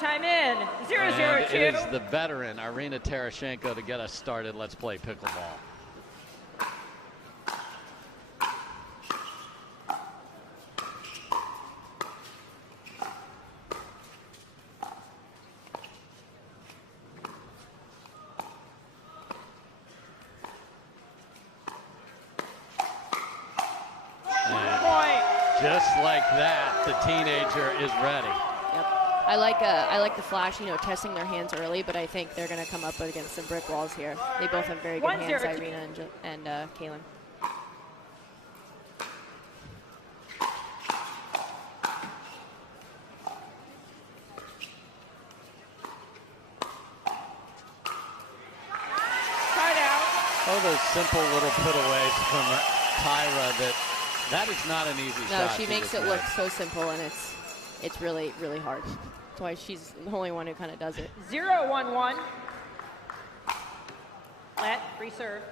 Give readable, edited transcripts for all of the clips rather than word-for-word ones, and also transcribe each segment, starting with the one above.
time in. 0-0-2. And it is the veteran, Jalina Tereschenko, to get us started. Let's play pickleball. Just like that, the teenager is ready. Yep. I like the flash, testing their hands early, but I think they're going to come up against some brick walls here. They both have very good hands, Irina and Cailyn. Oh, those simple little putaways from Tyra that is not an easy shot. No, she makes it look so simple, and it's really, really hard. That's why she's the only one who kind of does it. 0-1-1. Let, reserve.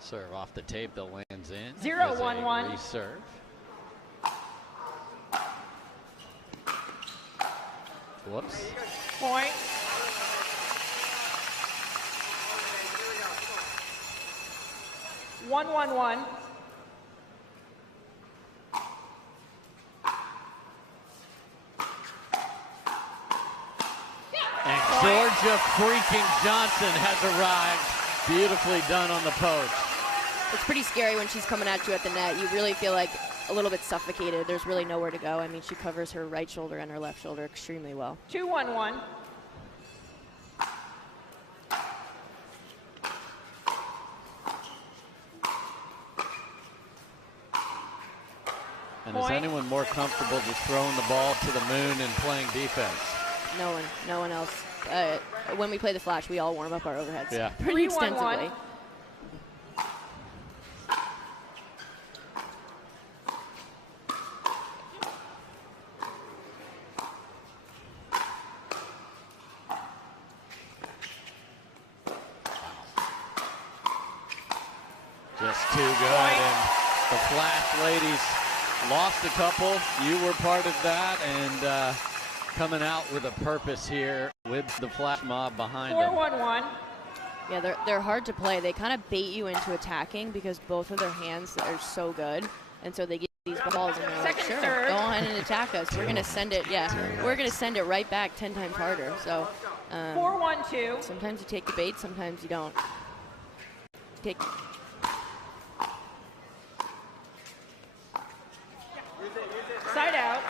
Serve off the tape that lands in. 0-1-1. Reserve. Whoops. Point. One, 1-1. And Georgia freaking Johnson has arrived. Beautifully done on the post. It's pretty scary when she's coming at you at the net. You really feel like a little bit suffocated. There's really nowhere to go. I mean, she covers her right shoulder and her left shoulder extremely well. 2-1-1. And is anyone more comfortable just throwing the ball to the moon and playing defense? No one else. When we play the flash, we all warm up our overheads pretty extensively. Just too good, and the flash ladies lost a couple. You were part of that, and coming out with a purpose here with the flash mob behind them. 4-1-1. Yeah, they're hard to play. They kind of bait you into attacking because both of their hands are so good, and so they get these balls and they're like, sure, go on and attack us. We're gonna send it. Yeah, we're gonna send it right back 10 times harder. So 4-1-2. sometimes you take the bait, sometimes you don't. Take. Side out.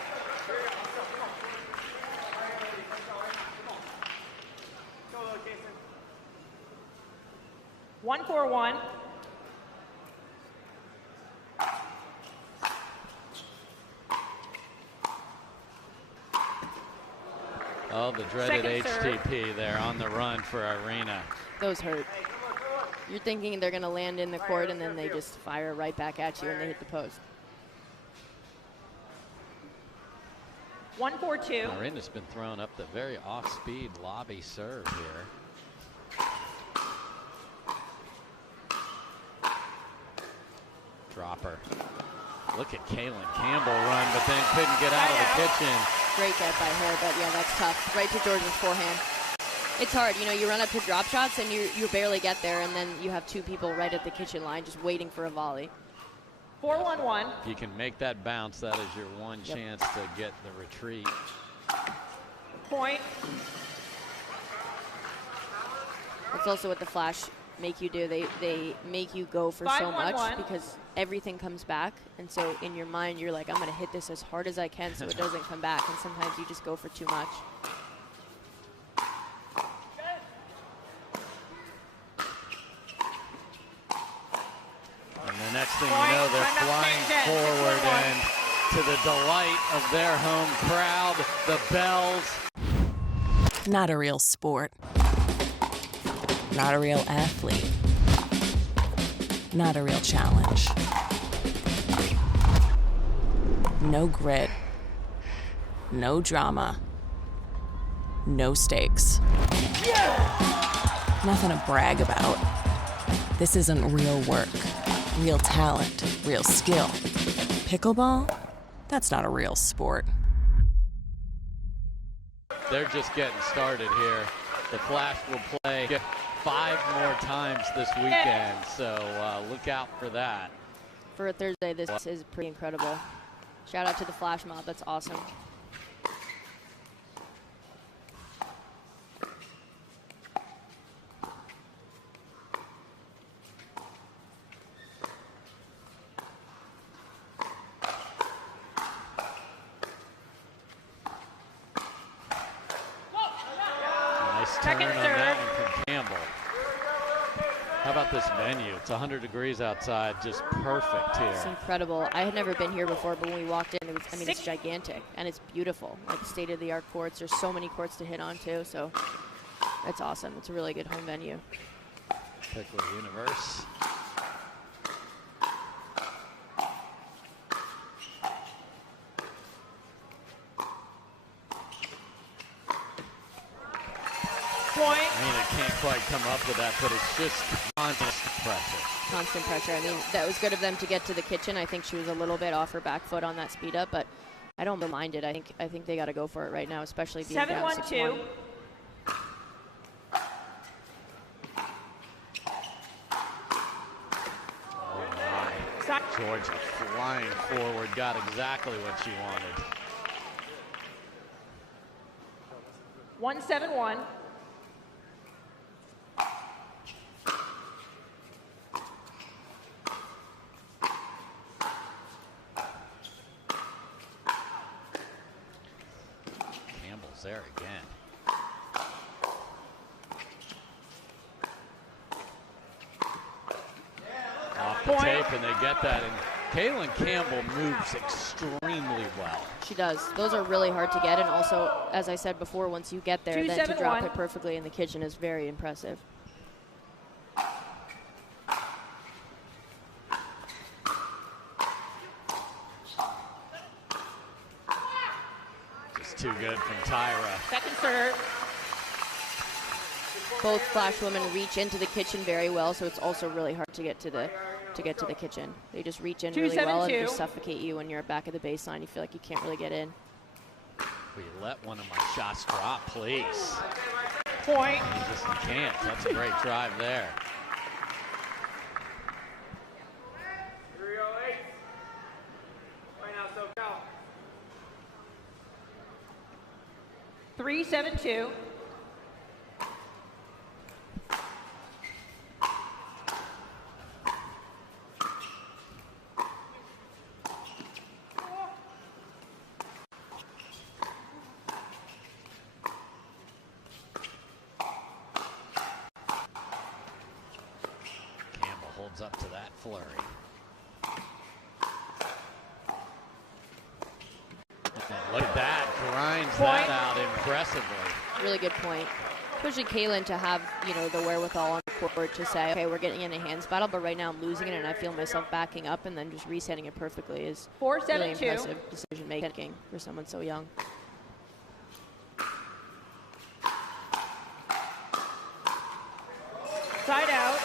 One, 4-1. Oh, the dreaded HTP there on the run for Irina. Those hurt. You're thinking they're going to land in the court, and then they just fire right back at you and they hit the post. 1-4-2. Irina's been throwing up the very off-speed lobby serve here. Dropper. Look at Cailyn Campbell run, but then couldn't get out of the kitchen. Great get by her, but yeah, that's tough. Right to Georgia's forehand. It's hard, you run up to drop shots and you barely get there, and then you have two people right at the kitchen line just waiting for a volley. 4-1-1. If you can make that bounce, that is your one chance to get the retreat. Point. That's also what the flash make you do. They make you go for so much because everything comes back, and so in your mind you're like, I'm going to hit this as hard as I can so it doesn't come back, and sometimes you just go for too much. And the next thing you know, they're flying forward, and to the delight of their home crowd, the bells. Not a real sport. Not a real athlete. Not a real challenge. No grit. No drama. No stakes. Nothing to brag about. This isn't real work. Real talent. Real skill. Pickleball? That's not a real sport. they're just getting started here. The Flash will play 5 more times this weekend, so look out for that. For a Thursday, this is pretty incredible. Shout out to the Flash Mob. That's awesome. Turn on that one from Campbell. How about this venue? It's 100 degrees outside, just perfect here. It's incredible. I had never been here before, but when we walked in, it's gigantic and it's beautiful. Like state-of-the-art courts. There's so many courts to hit on too, so it's awesome. It's a really good home venue. Pickler Universe. Point. I mean, I can't quite come up with that, but it's just constant pressure. Constant pressure. I mean, that was good of them to get to the kitchen. I think she was a little bit off her back foot on that speed up, but I don't mind it. I think they got to go for it right now, especially being down 6-1. 7-1-2. Georgia flying forward, got exactly what she wanted. 1-7-1. Campbell's there again. Off the tape, and they get that. And Cailyn Campbell moves extremely well. She does. Those are really hard to get, and also, as I said before, once you get there, then to drop it perfectly in the kitchen is very impressive. Just too good from Tyra. Second serve. Both Flash women reach into the kitchen very well, so it's also really hard to get to the kitchen. They just reach in really well and just suffocate you when you're back at the baseline. You feel like you can't really get in. Will you let one of my shots drop, please? Point. You just can't. That's a great drive there. Here we go, Ace. Right now, SoCal. 3-7-2. Up to that flurry. And look at that, grinds that out impressively. Really good point. Especially Cailyn to have, the wherewithal on the court to say, okay, we're getting in a hands battle, but right now I'm losing it and I feel myself backing up and then just resetting it perfectly is really impressive decision making for someone so young. Side out.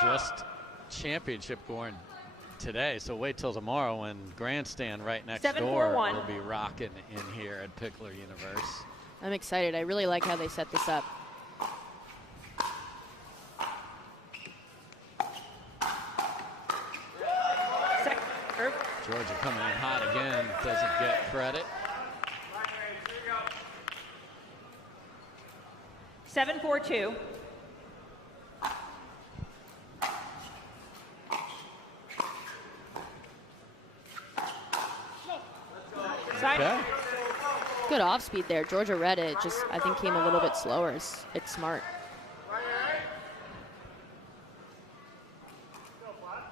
Just championship going today, so wait till tomorrow when Grandstand right next 7-4-1. door will be rocking in here at Pickler Universe. I'm excited. I really like how they set this up. Georgia coming in hot again, doesn't get credit. 7-4-2. Okay. Good off speed there. Georgia read it. Just, I think, came a little bit slower. It's smart.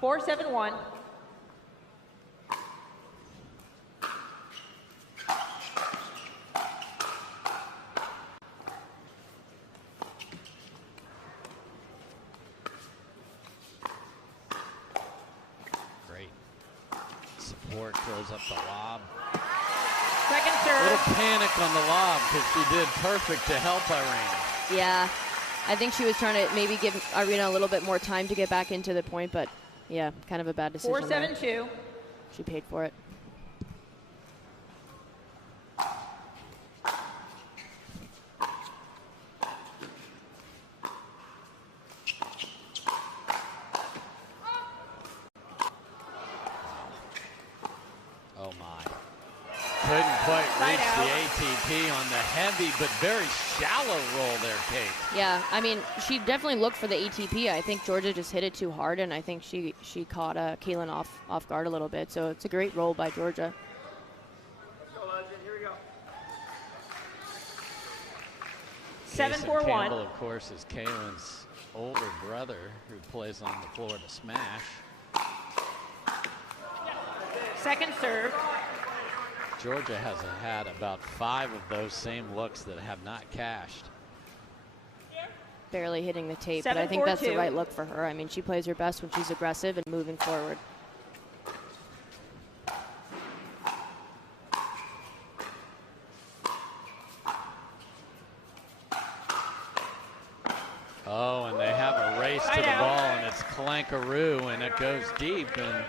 4-7-1. Great support, throws up the lob. Second A serve. little panic on the lob because she did perfect to help Irina. Yeah, I think she was trying to maybe give Irina a little bit more time to get back into the point, but Yeah, kind of a bad decision. 4-7-2. She paid for it. Oh my. Couldn't quite reach the ATP on the heavy but very shallow roll there, Kate. Yeah, I mean, she definitely looked for the ATP. I think Georgia just hit it too hard, and I think she caught Cailyn off guard a little bit. So it's a great roll by Georgia. Let's go, Legend. Here we go. 7-4-1. Campbell, of course, is Cailyn's older brother who plays on the Florida Smash. Second serve. Georgia has had about 5 of those same looks that have not cashed. Barely hitting the tape, but I think that's the 7-4-2. right look for her. I mean, she plays her best when she's aggressive and moving forward. Oh, and they have a race to the ball, and it's clankaroo, and it goes deep, and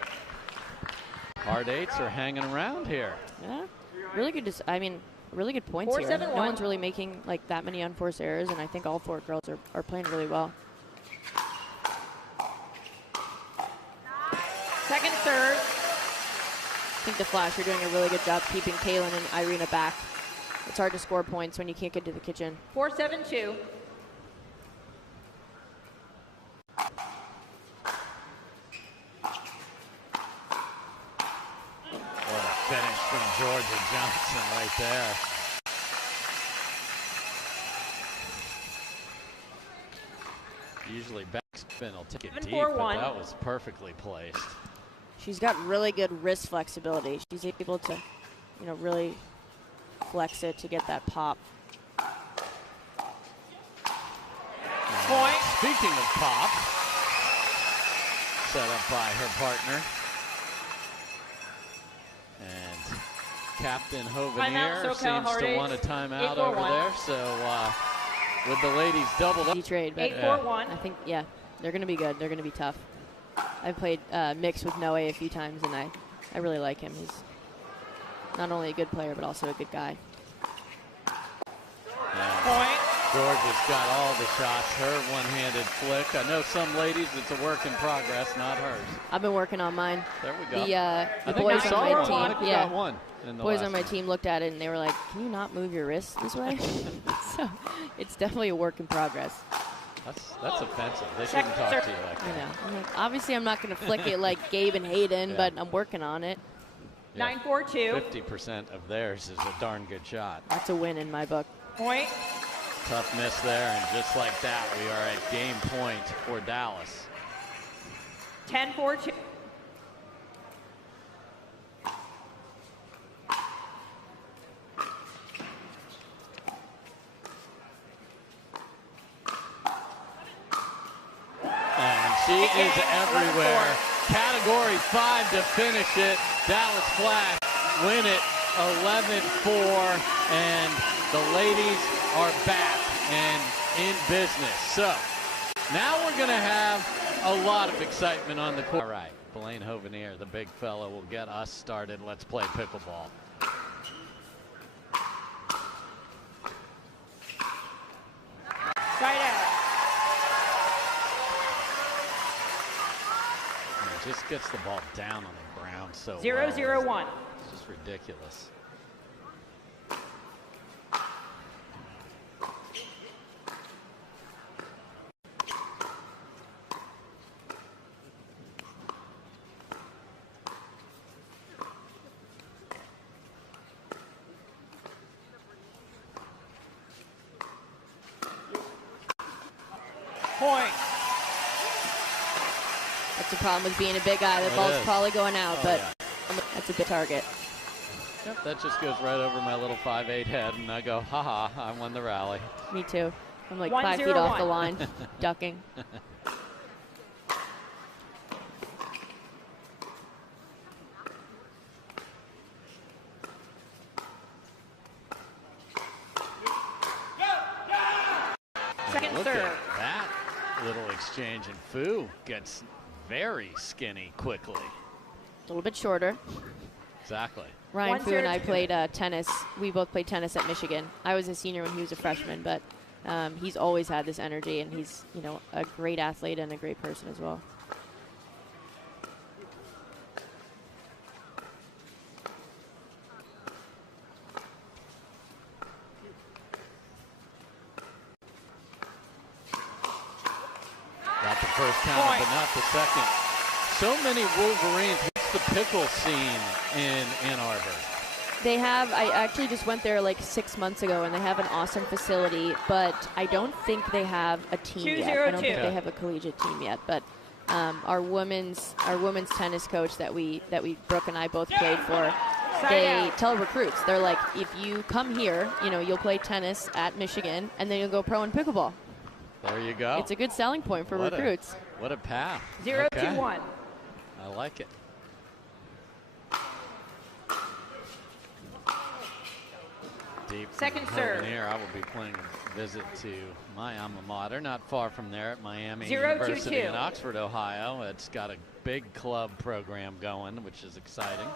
hard eights are hanging around here. Yeah, really good. I mean, really good points here. 4-7-1. No one's really making like that many unforced errors, and I think all 4 girls are playing really well. Second serve. I think the Flash are doing a really good job keeping Cailyn and Irina back. It's hard to score points when you can't get to the kitchen. 4-7-2. What a finish from Georgia Johnson right there. Usually backspin will take it deep, but that was perfectly placed. She's got really good wrist flexibility. She's able to, really flex it to get that pop. Point. Speaking of pop, set up by her partner. And Captain Hovenier SoCal, seems to want a timeout over 8-4-1. there. So with the ladies doubled up. Trade, but 8-4-1. I think, yeah, they're going to be good. They're going to be tough. I've played mixed with Noe a few times, and I really like him. He's not only a good player, but also a good guy. Point. Georgia's got all the shots. Her one-handed flick. I know some ladies, it's a work in progress, not hers. I've been working on mine. There we go. The I think boys I saw on my one. I think team, we got one in the boys last on my one. team looked at it and they were like, "Can you not move your wrists this way?" So it's definitely a work in progress. That's offensive. They shouldn't talk to you like You that. know, I'm like, obviously I'm not going to flick it like Gabe and Hayden, but I'm working on it. Yeah. 9-4-2. 50% of theirs is a darn good shot. That's a win in my book. Point. Tough miss there, and just like that, we are at game point for Dallas. 10-4-2. And she is everywhere. Category 5 to finish it. Dallas Flash win it 11-4, and the ladies are back and in business. So now we're going to have a lot of excitement on the court. All right, Blaine Hovenier, the big fella, will get us started. Let's play pickleball. Right out. And it just gets the ball down on the ground so 0-0-1. well. It's just ridiculous. Point. That's the problem with being a big guy. The ball's probably going out, but that's a big target. Yep, that just goes right over my little 5'8" head, and I go, haha, I won the rally. Me too. I'm like 1-0-1. 5 feet off the line, ducking. Second Look serve. at that little exchange, and Fu gets very skinny quickly. A little bit shorter. Exactly. Ryan Fu and I played tennis. We both played tennis at Michigan. I was a senior when he was a freshman, but he's always had this energy, and he's, you know, a great athlete and a great person as well. Got the first count, but not the second. So many Wolverines. What's the pickle scene in Ann Arbor? They have, I actually just went there like 6 months ago, and they have an awesome facility, but I don't think they have a team yet. I don't think they have a collegiate team yet, but our women's tennis coach that Brooke and I both played for, they tell recruits, they're like, if you come here, you know, you'll play tennis at Michigan, and then you'll go pro in pickleball. There you go. It's a good selling point for recruits. What a path. 0-2-1. I like it. Deep second serve. Hovenier, I will be playing a visit to my alma mater, not far from there at Miami 0-2-2. University in Oxford, Ohio. It's got a big club program going, which is exciting.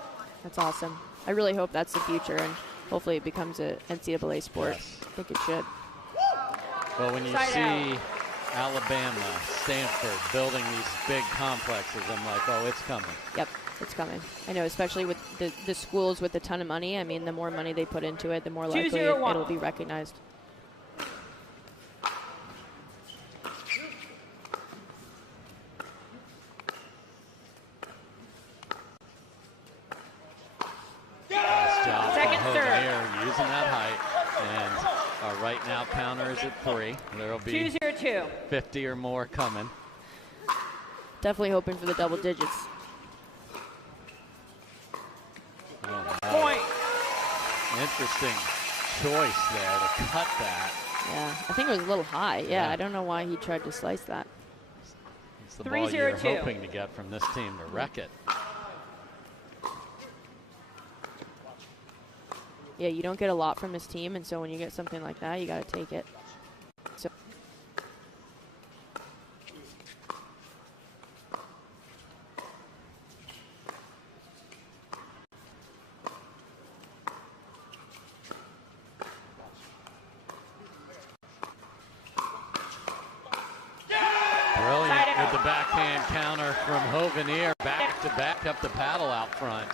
That's awesome. I really hope that's the future, and hopefully it becomes an NCAA sport. Yes. I think it should. Well, when you see Alabama, Stanford building these big complexes, I'm like, oh, it's coming. Yep, it's coming. I know, especially with the schools with a ton of money. I mean, the more money they put into it, the more likely it'll be recognized. Nice job second by serve. Hovenier using that height. And our right now counter is at 3. There will be 2-0-2. 50 or more coming. Definitely hoping for the double digits. Oh, Point. interesting choice there to cut that. Yeah, I think it was a little high. Yeah, Yeah. I don't know why he tried to slice that. It's the ball you're 3-0-2. hoping to get from this team to wreck it. Yeah, you don't get a lot from this team, and so when you get something like that, you got to take it. So. Brilliant with the backhand counter from Hovenier. Back to back up the paddle out front.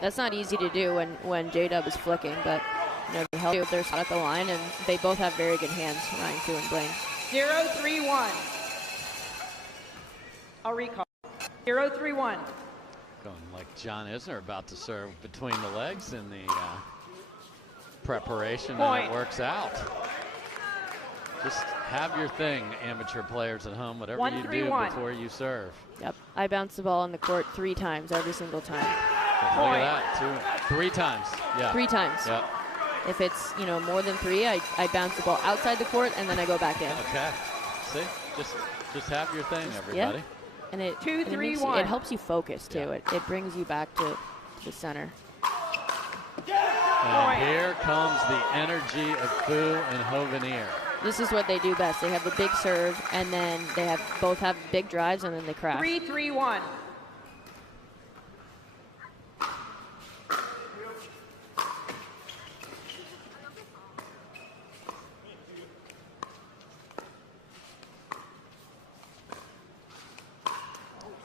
That's not easy to do when J-Dub is flicking, but you know, they help you with their shot at the line, and they both have very good hands, Ryan Fu and Blaine. 0-3-1. I'll recall. 0-3-1. Going like John Isner about to serve between the legs in the preparation, and it works out. Just have your thing, amateur players at home, whatever you do before you serve. Yep, I bounce the ball on the court 3 times every single time. Look at that, 3 times. Yeah. 3 times. Yep. If it's, you know, more than 3, I bounce the ball outside the court and then I go back in. Okay. See, just have your thing, everybody. Yeah. And it 2-3-1. it helps you focus too. Yeah. It brings you back to the center. And here comes the energy of Fu and Hovenier. This is what they do best. They have the big serve, and then they both have big drives, and then they crash. 3-3-1.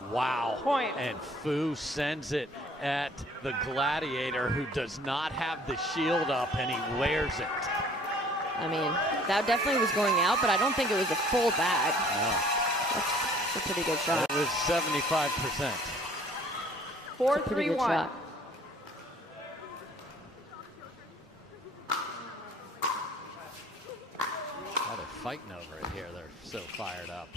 Wow. Point. And Fu sends it at the Gladiator, who does not have the shield up, and he wears it. I mean, that definitely was going out, but I don't think it was a full bag. No. That's a pretty good shot. It was 75%. 4-3-1. Oh, they're fighting over it here. They're so fired up.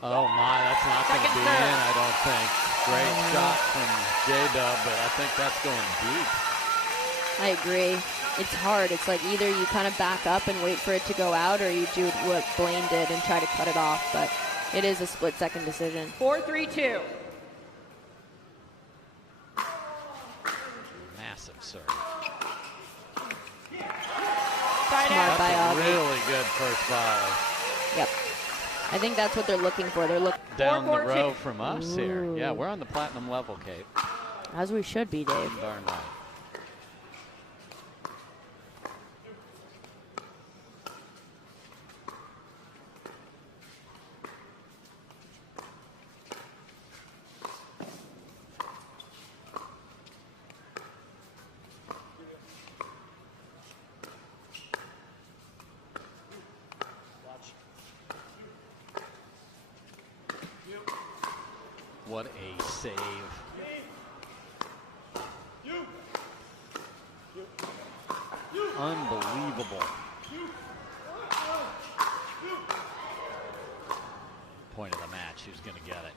Oh my, that's not going to be in, I don't think. Great shot from J-Dub, but I think that's going deep. I agree. It's hard. It's like either you kind of back up and wait for it to go out, or you do what Blaine did and try to cut it off. But It is a split-second decision. 4-3-2. Massive serve. Side Smart out. by That's a Augie. really good first volley. Yep. I think that's what they're looking for. They're looking, Down the 4-4-2. row from us here. Yeah, Ooh. we're on the platinum level, Kate. as we should be, Dave. Darn right. What a save. Unbelievable. Point of the match, who's going to get it?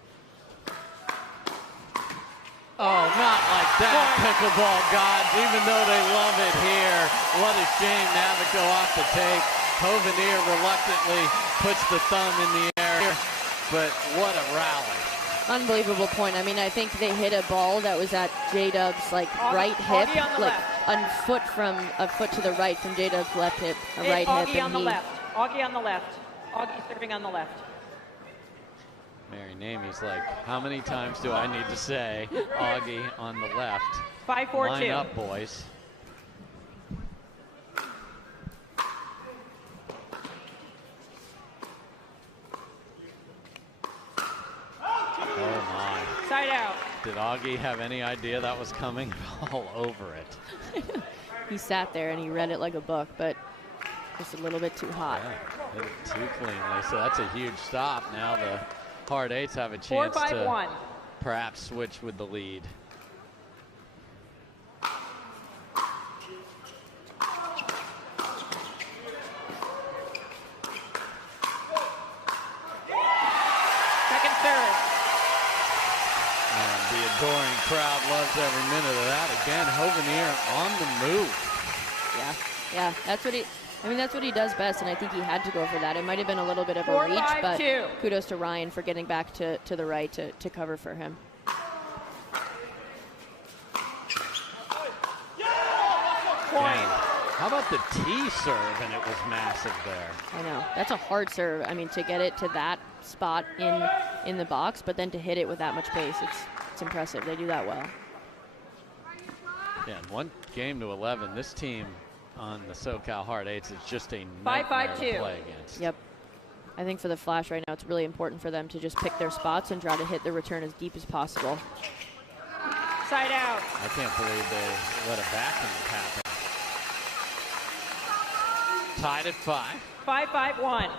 Oh, not like that, pickleball gods, even though they love it here. What a shame, Navico off the tape. Hovenier reluctantly puts the thumb in the air, but what a rally. Unbelievable point. I mean, I think they hit a ball that was at J-Dub's like right hip, Augie on the like left. a foot to the right from J-Dub's left hip, a It's right hip, Augie on and the he left. Augie on the left. Augie serving on the left. Mary Namie's like, how many times do I need to say Augie on the left? 5-4-2. Line up, boys. Oh my. Side out. Did Augie have any idea that was coming? All over it. he sat there and he read it like a book, but just a little bit too hot. Yeah, hit it too cleanly. So that's a huge stop. Now the hard eights have a chance 4-5-1. to perhaps switch with the lead. Second serve. And the adoring crowd loves every minute of that. Again, Hovenier on the move. Yeah, that's what he. I mean, that's what he does best, and I think he had to go for that. It might have been a little bit of a reach, but 4-5-2. kudos to Ryan for getting back to the right to cover for him. Man, how about the T serve? And it was massive there. I know. That's a hard serve. I mean, to get it to that spot in the box, but then to hit it with that much pace, it's impressive. They do that well. Yeah, and 1 game to 11. This team on the SoCal Hard Eights is just a nightmare to 5-5-2. play against. Yep. I think for the Flash right now, it's really important for them to just pick their spots and try to hit the return as deep as possible. Side out. I can't believe they let a backhand happen. Tied at 5. 5-5-1.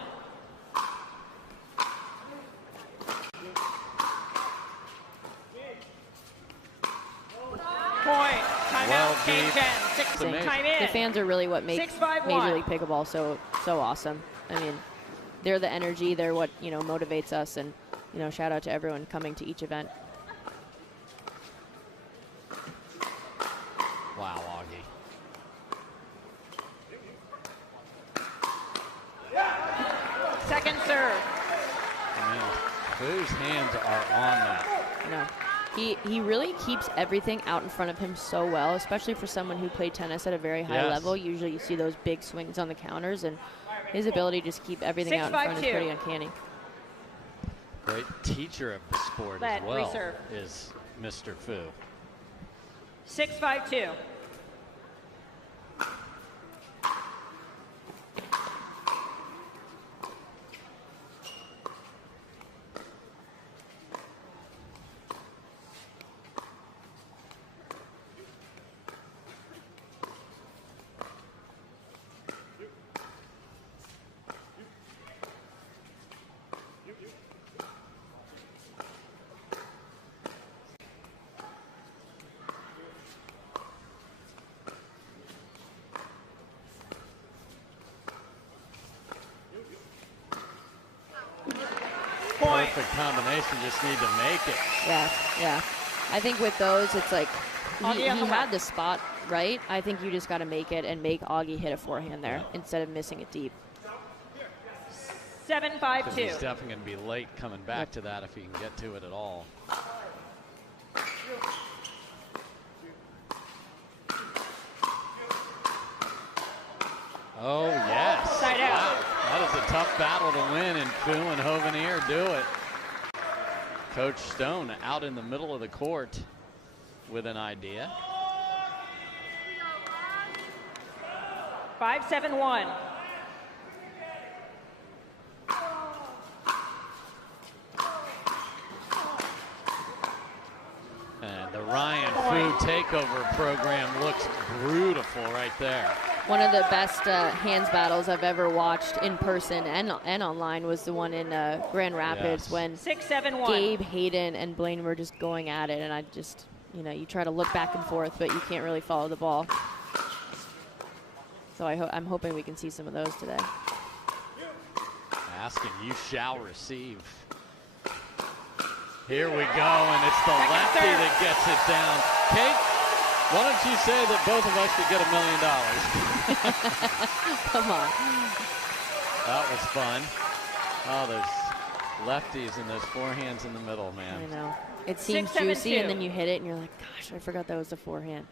Point. Time Well out. Game deep. 10. 6. Amazing. Time in. The fans are really what make 6-5-1. Major League Pickleball so awesome. I mean, they're the energy. They're what motivates us, and shout out to everyone coming to each event. Wow, Augie. Second serve. I mean, whose hands are on that? You know, he really keeps everything out in front of him so well, especially for someone who played tennis at a very high Yes. level. Usually you see those big swings on the counters, and his ability to just keep everything out in front is 6-5-2. pretty uncanny. Great teacher of the sport Let as well reserve. is Mr. Fu. 6-5-2. Point. Perfect combination, just need to make it. Yeah. I think with those, it's like Augie he on the had left. the spot right. I think you just got to make it and make Augie hit a forehand there instead of missing it deep. 7-5-2. He's definitely going to be late coming back to that if he can get to it at all. Oh, yes. Side out. Wow. That is a tough battle to win, and Fu and Hovenier do it. Coach Stone out in the middle of the court with an idea. 5-7-1. And the Ryan Fu takeover program looks beautiful right there. One of the best hands battles I've ever watched in person and online was the one in Grand Rapids when 6-7-1. Gabe, Hayden, and Blaine were just going at it, and I just, you know, you try to look back and forth, but you can't really follow the ball. So I'm hoping we can see some of those today. Asking, you shall receive. Here we go, and it's the lefty that gets it down. Kate, why don't you say that both of us should get $1 million? Come on. That was fun. Oh, those lefties and those forehands in the middle, man. I know. It seems juicy, and then you hit it, and you're like, gosh, I forgot that was a forehand.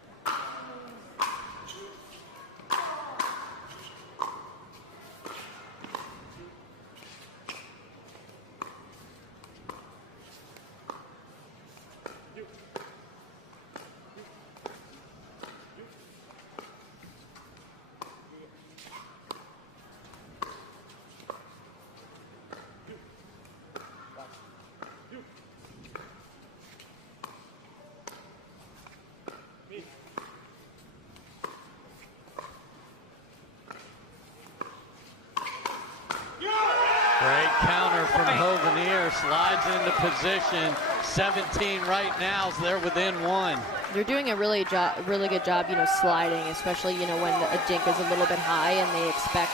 Great counter from Hovenier, slides into position. 17 right now, so they're within one. They're doing a really good job, you know, sliding, especially, you know, when a dink is a little bit high and they expect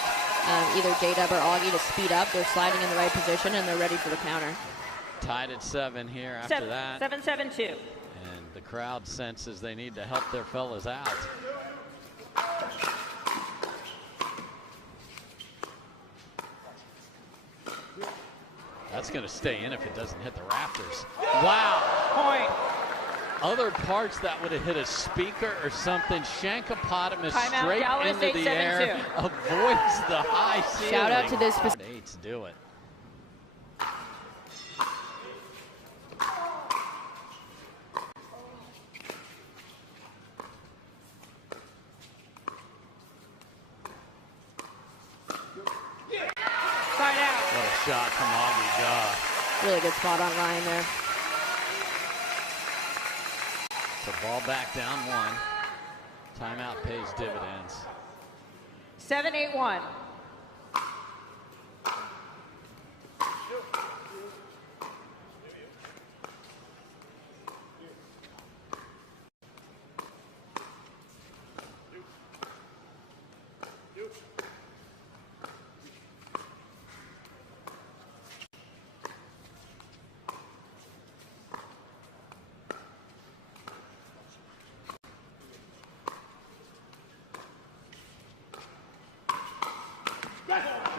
either J-Dub or Augie to speed up. They're sliding in the right position and they're ready for the counter. Tied at 7 here after that. 7-7-2. And the crowd senses they need to help their fellas out. That's going to stay in if it doesn't hit the rafters. Wow. Point. Other parts that would have hit a speaker or something. Shankopotamus straight Dallas, into the air. Avoids the high ceiling. Shout out to this. Eights do it. Side out. What a shot from Augie Goff. Really good spot on Ryan there. So ball back down one. Timeout pays dividends. 7-8-1.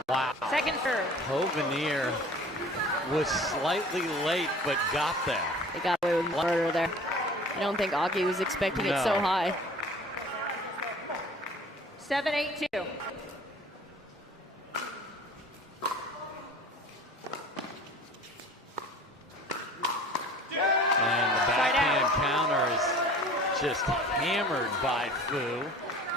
Wow. Second serve. Hovenier was slightly late, but got there. They got away with murder there. I don't think Augie was expecting it so high. 7-8-2. And the backhand counter is just hammered by Fu,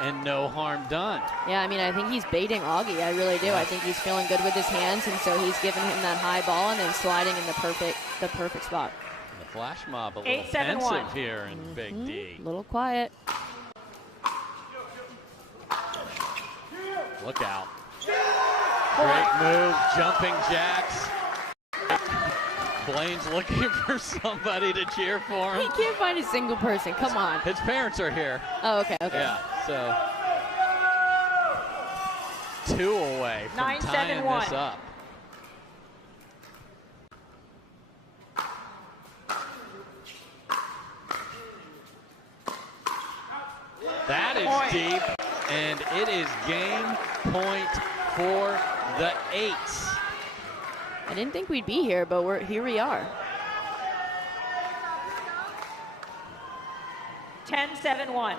and no harm done. Yeah, I mean, I think he's baiting Augie. I really do. I think he's feeling good with his hands, and so he's giving him that high ball and then sliding in the perfect spot. The flash mob a little 8-7-1. pensive here in Big D. A little quiet. Look out. Great move, jumping jacks. Blaine's looking for somebody to cheer for He him. can't find a single person. Come on. His parents are here. Oh, okay, okay. Yeah, so 2 away from 9-7-1. tying this up. That is deep, and it is game point for the Eights. I didn't think we'd be here, but here we are. 10-7-1.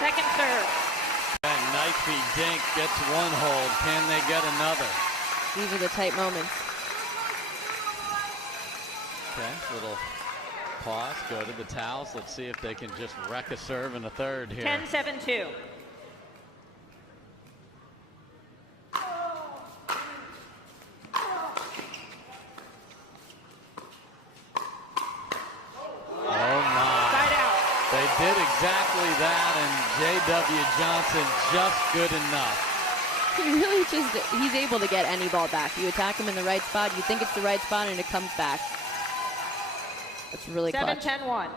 Second serve. And Knifey Dink gets one hold. Can they get another? These are the tight moments. Okay, little pause, go to the towels. Let's see if they can just wreck a serve in a third here. 10-7-2. They did exactly that, and J.W. Johnson just good enough. He really he's able to get any ball back. You attack him in the right spot, you think it's the right spot, and it comes back. That's really clutch. 7-10-1.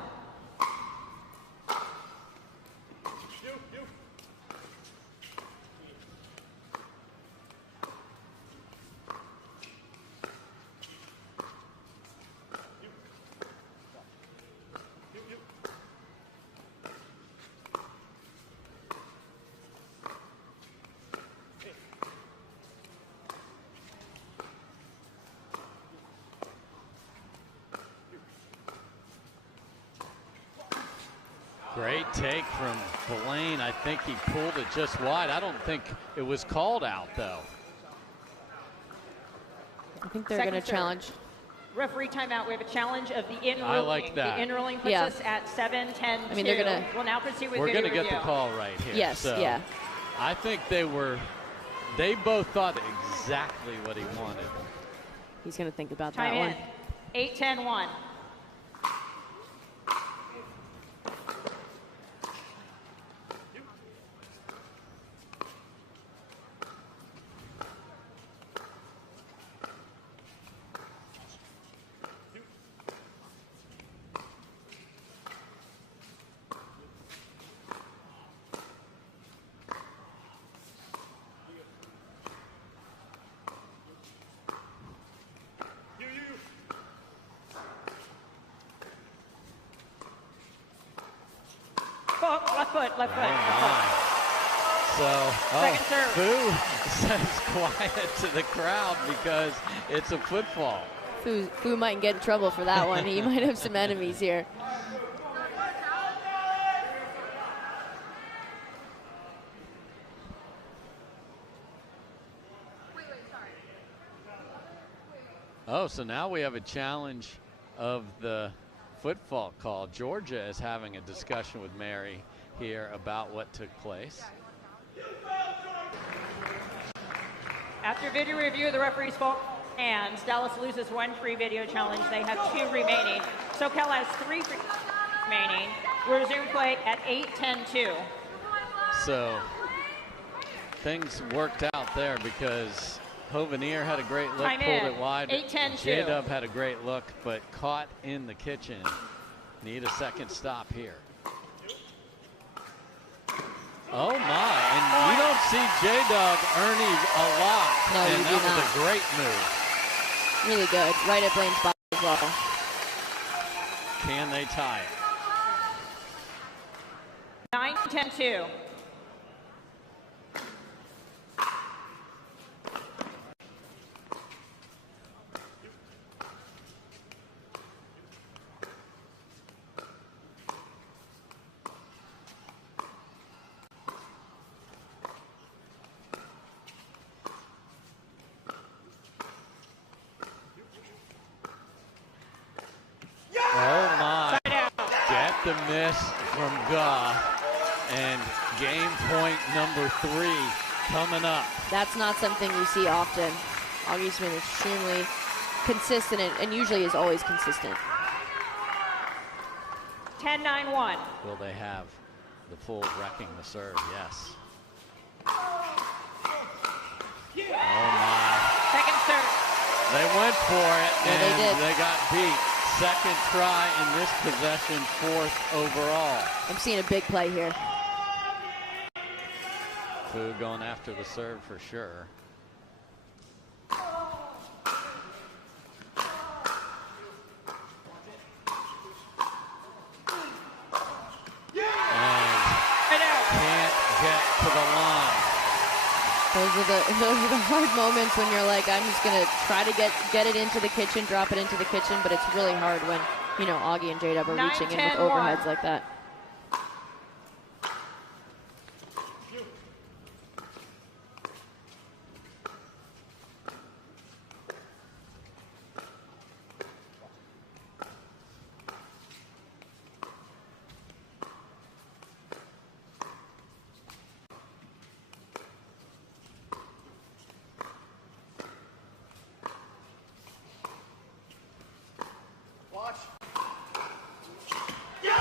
Great take from Blaine. I think he pulled it just wide. I don't think it was called out, though. I think they're going to challenge. Referee timeout. We have a challenge of the in-ruling. I like that. The in-ruling puts us at 7-10-2. I mean, they're going to. We'll now proceed with We're video going to get review. the call right here. Yes, so yeah. I think they both thought exactly what he wanted. He's going to think about Time that in. one. 8-10-1. Left foot. So, Second serve. Fu says quiet to the crowd because it's a football. Fu might get in trouble for that one. He might have some enemies here. Oh, so now we have a challenge of the football call. Georgia is having a discussion with Mary here about what took place. After video review of the referee's fault and Dallas loses one free video challenge, they have 2 remaining. SoCal has 3 remaining. We'll resume play at 8-10-2. So things worked out there because Hovenier had a great look, Time pulled in. it wide. 8-10-2. J-Dub had a great look, but caught in the kitchen. Need a second stop here. Oh my, and you don't see J-Dub earning a lot. No, and you that do was not. a great move. Really good. Right at Blaine's body as well. Can they tie it? 9-10-2. Oh my, get the miss from Goff, and game point number 3 coming up. That's not something you see often. Augustine is extremely consistent and usually is always consistent. 10-9-1. Will they have the full wrecking the serve? Yes. Oh my. Second serve. They went for it, Yeah, and they did. they got beat second try in this possession, 4th overall. I'm seeing a big play here. Fu going after the serve for sure. Can't get to the line. Those are the hard moments when you're like, I'm just gonna try to get it into the kitchen, drop it into the kitchen, but it's really hard when, you know, Augie and J-Dub are reaching in with overheads like that.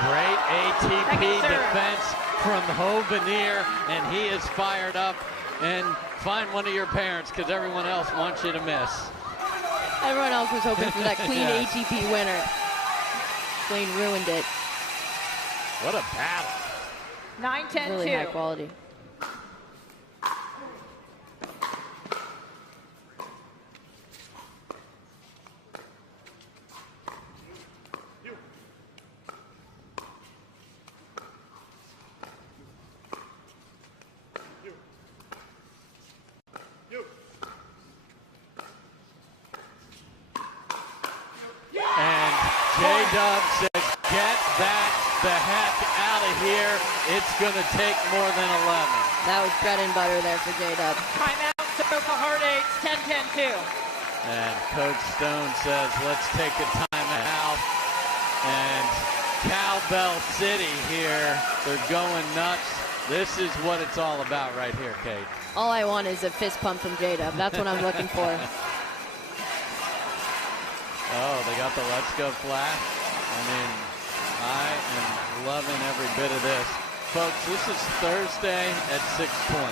Great ATP defense from Hovenier, and he is fired up. And find one of your parents, because everyone else wants you to miss. Everyone else was hoping for that clean Yes. ATP winner. Blaine ruined it. What a battle. 9-10-2. Really high quality. J-Dub said, get that the heck out of here. It's going to take more than 11. That was bread and butter there for J-Dub. Timeout, SoCal Heartaches, 10-10-2. And Coach Stone says, let's take a timeout. And Cowbell City here, they're going nuts. This is what it's all about right here, Kate. All I want is a fist pump from J-Dub. That's what I'm looking for. Oh, they got the let's go flash. I mean, I am loving every bit of this. Folks, this is Thursday at 6:20.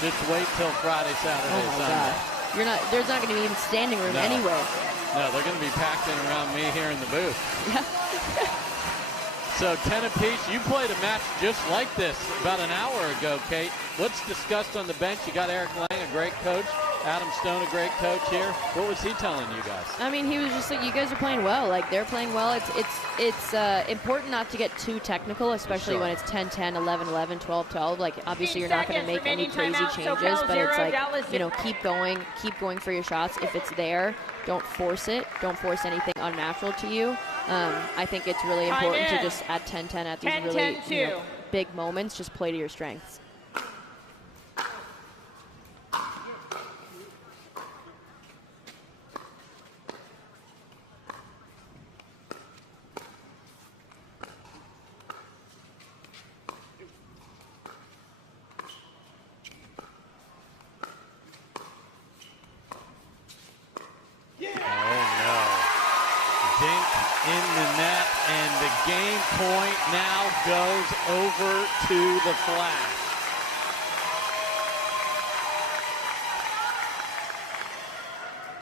Just wait till Friday, Saturday, Oh my Sunday. God. There's not going to be even standing room No. anywhere. No, they're going to be packed in around me here in the booth. Yeah. So 10 apiece. You played a match just like this about an hour ago, Kate. What's discussed on the bench? You got Eric Lang, a great coach. Adam Stone, a great coach here. What was he telling you guys? I mean, he was just like, you guys are playing well. Like, they're playing well. It's important not to get too technical, especially when it's 10-10, 11-11, 12-12. Like, obviously, you're not going to make any crazy changes, but it's like, you know, keep going for your shots. If it's there, don't force it. Don't force anything unnatural to you. I think it's really important to just at 10-10 at these really big moments, just play to your strengths. In the net, and the game point now goes over to the Flash.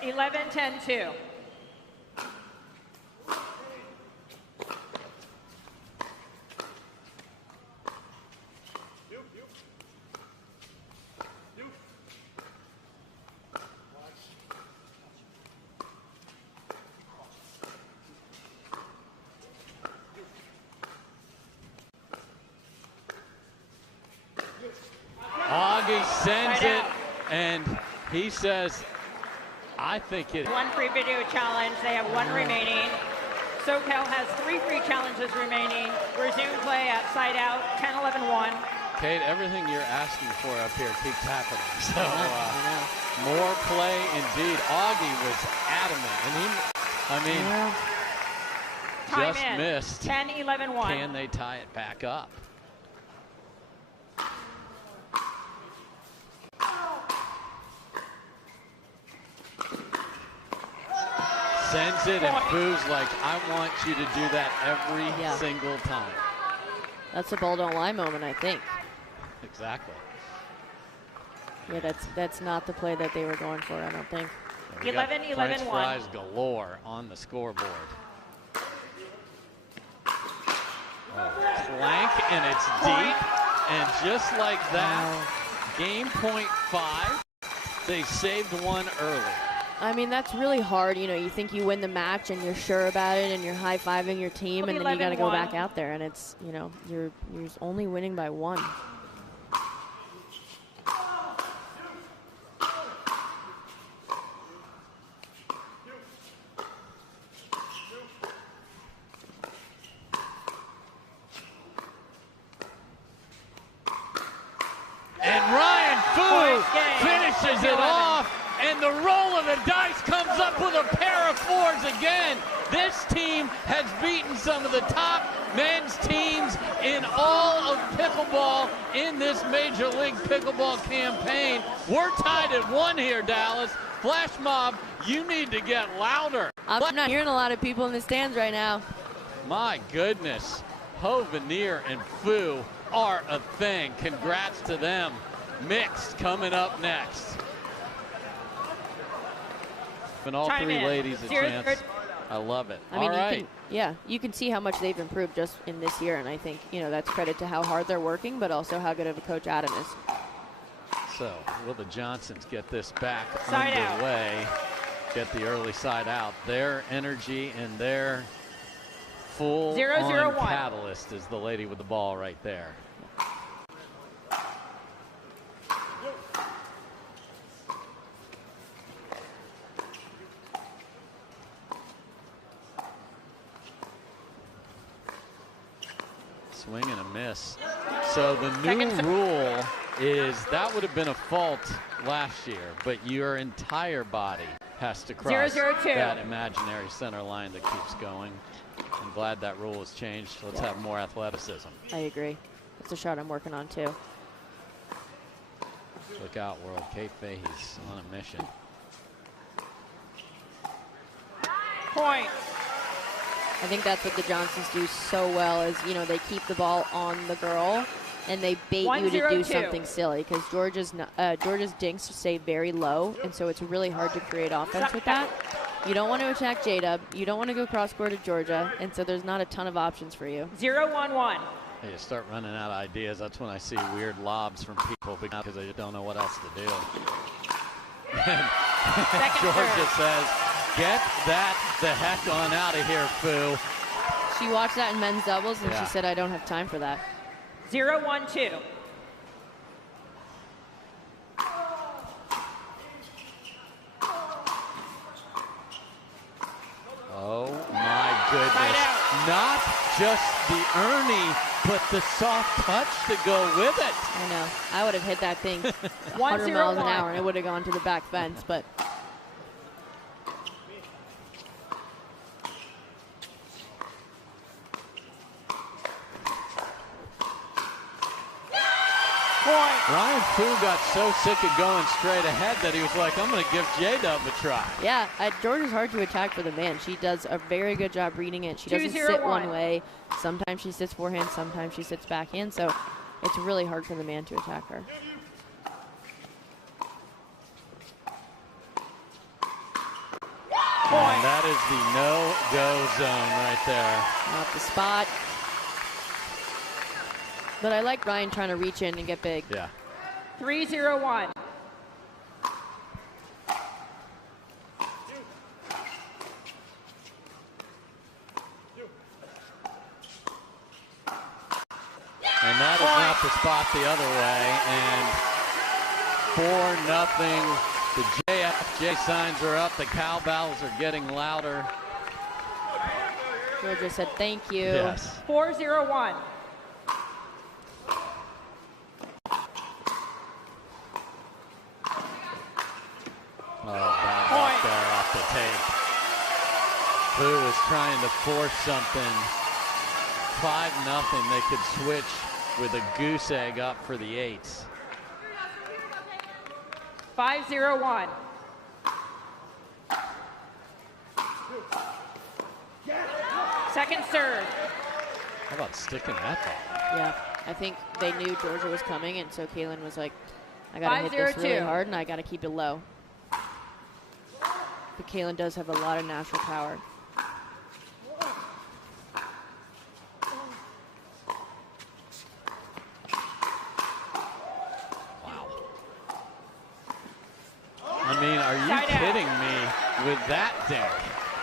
Eleven, 10-2. Augie sends it, and he says, I think it. One free video challenge. They have one remaining. SoCal has 3 free challenges remaining. Resume play at side out, 10-11-1. Kate, everything you're asking for up here keeps happening. So more play indeed. Augie was adamant, and he, just missed. 10-11-1. Can they tie it back up? Sends it, and Fu's like, I want you to do that every single time. That's a ball don't lie moment, I think. Exactly. Yeah, that's not the play that they were going for, I don't think. 11-11-1. French fries galore on the scoreboard. flank, and it's deep. And just like that, game point 5, they saved one early. I mean, that's really hard. You know, you think you win the match and you're sure about it and you're high-fiving your team, and then you got to go back out there and it's, you know, you're only winning by 1. And Ryan Fu finishes it off, and the roll of the dice comes up with a pair of 4s again. This team has beaten some of the top men's teams in all of pickleball in this Major League Pickleball campaign. We're tied at 1 here, Dallas. Flash Mob, you need to get louder. I'm not hearing a lot of people in the stands right now. My goodness. Hovenier and Fu are a thing. Congrats to them. Mixed coming up next. And all 3 ladies a chance. I love it. I mean, you can see how much they've improved just in this year, and I think, you know, that's credit to how hard they're working, but also how good of a coach Adam is. So, will the Johnsons get this back underway? Get the early side out. Their energy and their full on catalyst is the lady with the ball right there. Swing and a miss. So the new rule is that would have been a fault last year, but your entire body has to cross that imaginary center line that keeps going. I'm glad that rule was changed. Let's have more athleticism. I agree. It's a shot I'm working on too. Look out, world. Kate Fahey's on a mission. Point. I think that's what the Johnsons do so well is, you know, they keep the ball on the girl and they bait you to do something silly, because Georgia's dinks stay very low, and so it's really hard to create offense with that. You don't want to attack J-Dub. You don't want to go cross-court to Georgia, and so there's not a ton of options for you. 0-1-1. Hey, you start running out of ideas. That's when I see weird lobs from people because they don't know what else to do. Georgia says, get that the heck on out of here, Fu. She watched that in men's doubles, and she said, I don't have time for that. 0-1-2. Oh, my goodness. Not just the Ernie, but the soft touch to go with it. I know. I would have hit that thing 100 miles an hour, and it would have gone to the back fence, but... Ryan Fu got so sick of going straight ahead that he was like, I'm going to give J-Dub a try. Yeah, Georgia's hard to attack for the man. She does a very good job reading it. She doesn't sit one way. Sometimes she sits forehand, sometimes she sits backhand, so it's really hard for the man to attack her. And that is the no-go zone right there. Not the spot. But I like Ryan trying to reach in and get big. Yeah. 3-0-1. And that is not the spot the other way. And 4-0. The JFJ signs are up. The cowbells are getting louder. Georgia said thank you. Yes. 4-0-1. Oh, bad luck there off the tape. Fu is trying to force something. 5-0. They could switch with a goose egg up for the 8s. 5-0-1. Second serve. How about sticking that ball? Yeah, I think they knew Georgia was coming, and so Cailyn was like, I got to hit this really hard, and I got to keep it low. But Cailyn does have a lot of natural power. I mean, are you kidding me with that dink?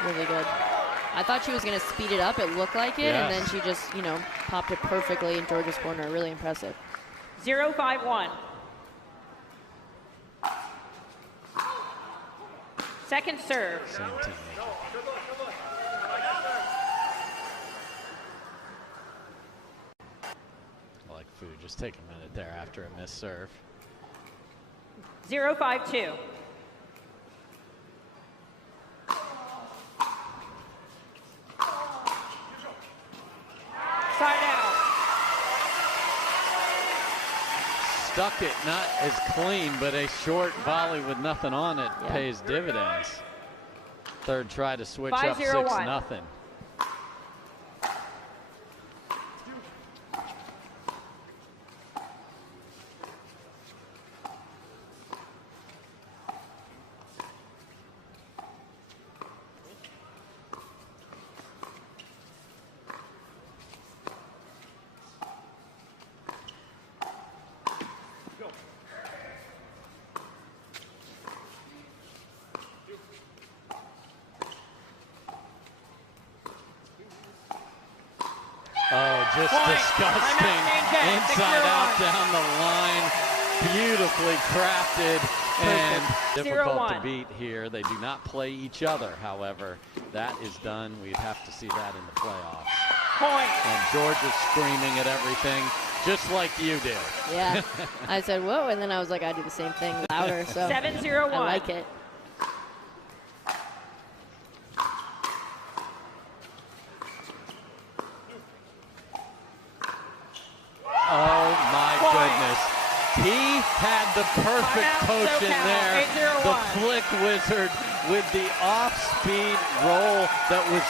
Really good. I thought she was going to speed it up. It looked like it, and then she just, you know, popped it perfectly in Georgia's corner. Really impressive. 0-5-1. Second serve. Same team. I like food. Just take a minute there after a missed serve. 0-5-2. Side out. Stuck it, not as clean, but a short volley with nothing on it pays dividends. Third try to switch up 6-0. Oh, just disgusting. Inside out down the line. Beautifully crafted and difficult to beat here. They do not play each other, however. That is done. We'd have to see that in the playoffs. Point. And Georgia's screaming at everything, just like you do. Yeah. I said, whoa, and then I was like, I do the same thing louder. So 7-0-1. I like it. Oh my goodness. He had the perfect potion there. The flick wizard with the off-speed roll that was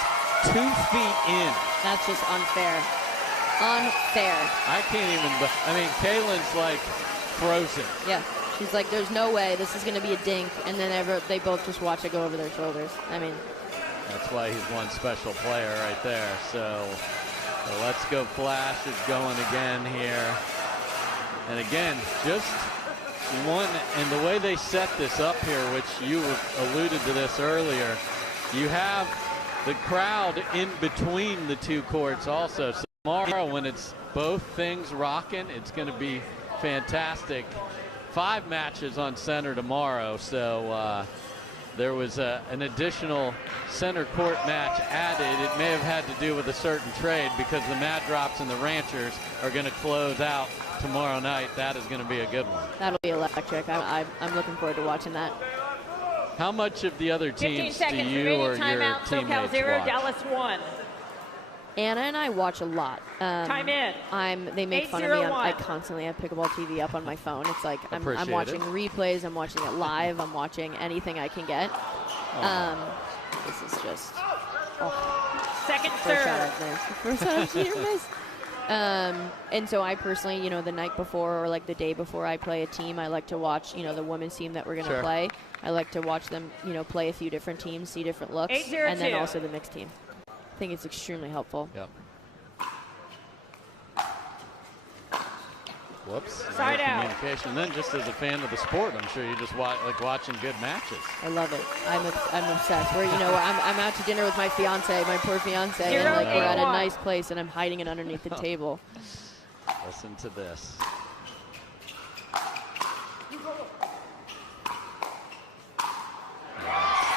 2 feet in. That's just unfair. Unfair. I can't even, I mean, Cailyn's like frozen. Yeah. She's like, there's no way this is going to be a dink. And then they both just watch it go over their shoulders. I mean. That's why he's one special player right there. So let's go Flash is going again here. And again, just one, and the way they set this up here, which you alluded to this earlier, you have the crowd in between the two courts also. So tomorrow when it's both things rocking, it's going to be fantastic. 5 matches on center tomorrow, so there was an additional center court match added. It may have had to do with a certain trade because the Mad Drops and the Ranchers are going to close out tomorrow night. That is going to be a good one. That'll be electric. I'm looking forward to watching that. How much of the other teams do you or your teammates SoCal 0, watch? Dallas 1. Anna and I watch a lot. Time in. They make fun of me. I constantly have Pickleball TV up on my phone. It's like I'm watching replays. I'm watching it live. I'm watching anything I can get. This is just second serve. First shot I've seen her miss. And so I personally, you know, the night before or like the day before I play a team, I like to watch, you know, the women's team that we're going to play. I like to watch them, you know, play a few different teams, see different looks, and then also the mixed team. I think it's extremely helpful. Yep. Whoops. Side out. Communication. And then just as a fan of the sport, I'm sure you just like watching good matches. I love it. I'm obsessed. Where, you know, I'm out to dinner with my fiance, my poor fiance, and like we're at a nice place and I'm hiding it underneath the table. Listen to this.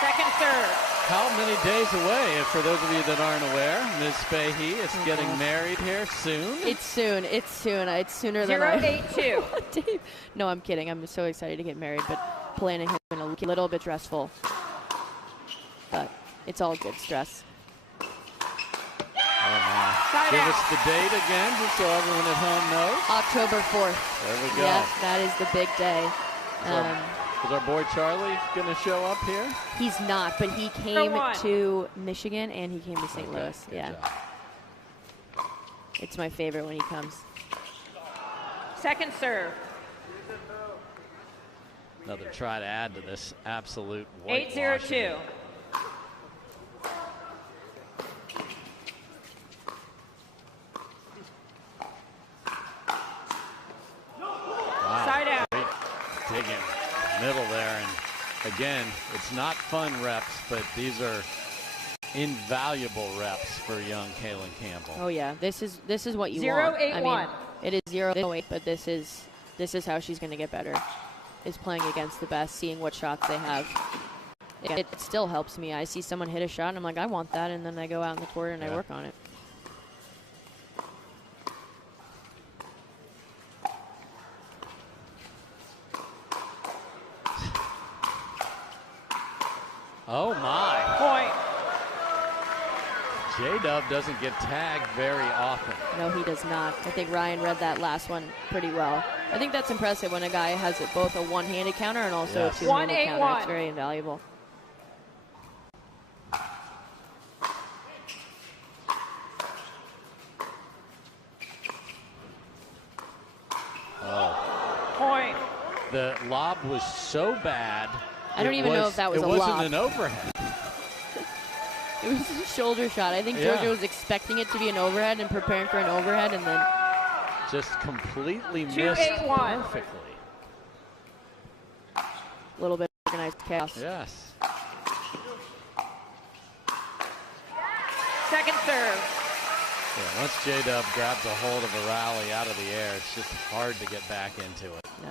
Second serve. How many days away, for those of you that aren't aware, Ms. Fahey is getting married here soon? It's soon. It's soon. It's sooner than 0-8-2. No, I'm kidding. I'm so excited to get married, but planning has been a little bit stressful. But it's all good stress. Oh my. Give us the date again, just so everyone at home knows. October 4th. There we go. Yeah, that is the big day. Is our boy Charlie going to show up here? He's not, but he came to Michigan and he came to St. Louis. Yeah. Job. It's my favorite when he comes. Second serve. Another try to add to this absolute white 8-0-2. Wow. Side out. Great digging middle there, and again, it's not fun reps, but these are invaluable reps for young Cailyn Campbell. Oh yeah, this is what you 0-8-1. want. I mean, it is 0-8, but this is how she's going to get better. Is playing against the best, seeing what shots they have. It still helps me. I see someone hit a shot, and I'm like, I want that, and then I go out in the court and I work on it. Oh my. Point. J-Dub doesn't get tagged very often. No, he does not. I think Ryan read that last one pretty well. I think that's impressive when a guy has it both a one-handed counter and also a two-handed counter. It's very invaluable. Oh. Point. The lob was so bad. I don't even know if that was a lob. It wasn't an overhead. It was a shoulder shot. I think Georgia was expecting it to be an overhead and preparing for an overhead, and then just completely missed 2-8-1. perfectly. A little bit organized chaos. Yes. Second serve. Yeah, once J-Dub grabs a hold of a rally out of the air, it's just hard to get back into it. No.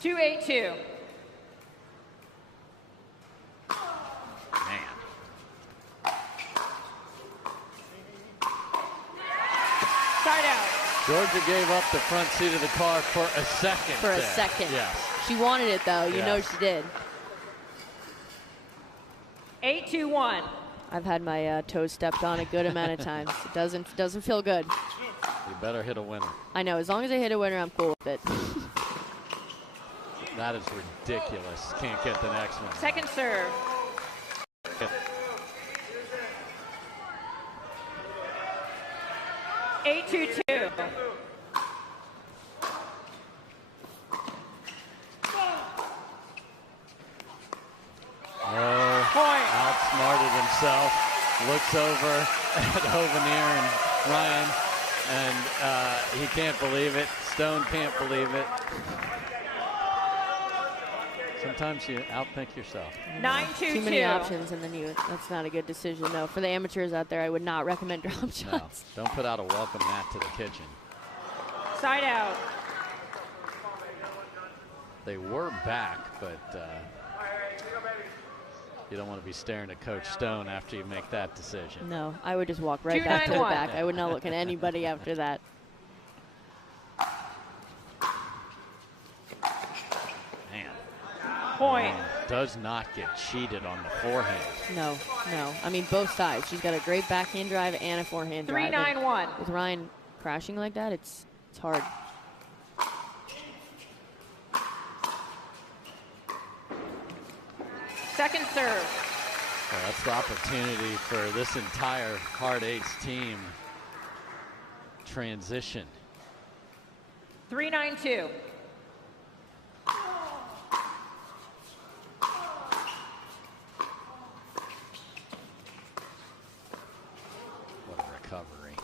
2-8-2. Man. Side out. Georgia gave up the front seat of the car for a second. For a second. Yes. She wanted it, though. You know she did. 8-2-1. I've had my toes stepped on a good amount of times. It doesn't feel good. You better hit a winner. I know. As long as I hit a winner, I'm cool with it. That is ridiculous. Can't get the next one. Second serve. Yep. 8-2-2. Oh, Point. outsmarted himself. Looks over at Hovenier and Ryan, and he can't believe it. Stone can't believe it. Sometimes you outthink yourself. 9-2-2. Too many options, and then that's not a good decision. No, for the amateurs out there, I would not recommend drop shots. No, don't put out a welcome mat to the kitchen. Side out. They were back, but you don't want to be staring at Coach Stone after you make that decision. No, I would just walk right back to the 2-9-1. back. I would not look at anybody after that. Man. Point. Does not get cheated on the forehand. No. I mean, both sides. She's got a great backhand drive and a forehand drive. 3-9-1. With Ryan crashing like that, it's hard. Second serve. Well, that's the opportunity for this entire Hard Eights team. Transition. 3-9-2. What a recovery.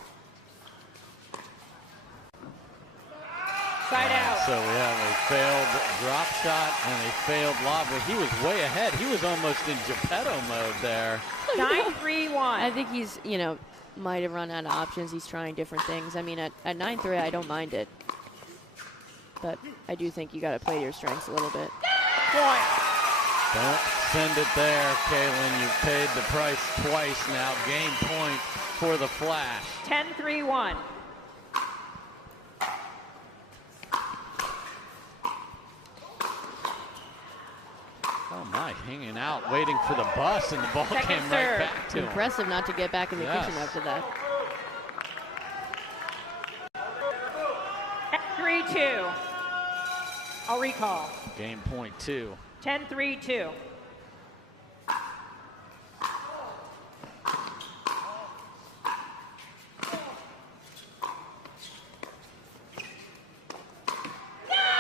Side out. So we have a failed drop shot and a failed lob, but he was way ahead. He was almost in Geppetto mode there. 9-3-1. I think he's, might have run out of options. He's trying different things. I mean, at 9-3, I don't mind it. But I do think you got to play to your strengths a little bit. Point. Don't send it there, Cailyn. You've paid the price twice now. Game point for the Flash. 10-3-1. Oh my, hanging out, waiting for the bus, and the ball Second came serve. right back to him. Impressive not to get back in the Yes. kitchen after that. 10-3-2. I'll recall. Game point 2. 10-3-2.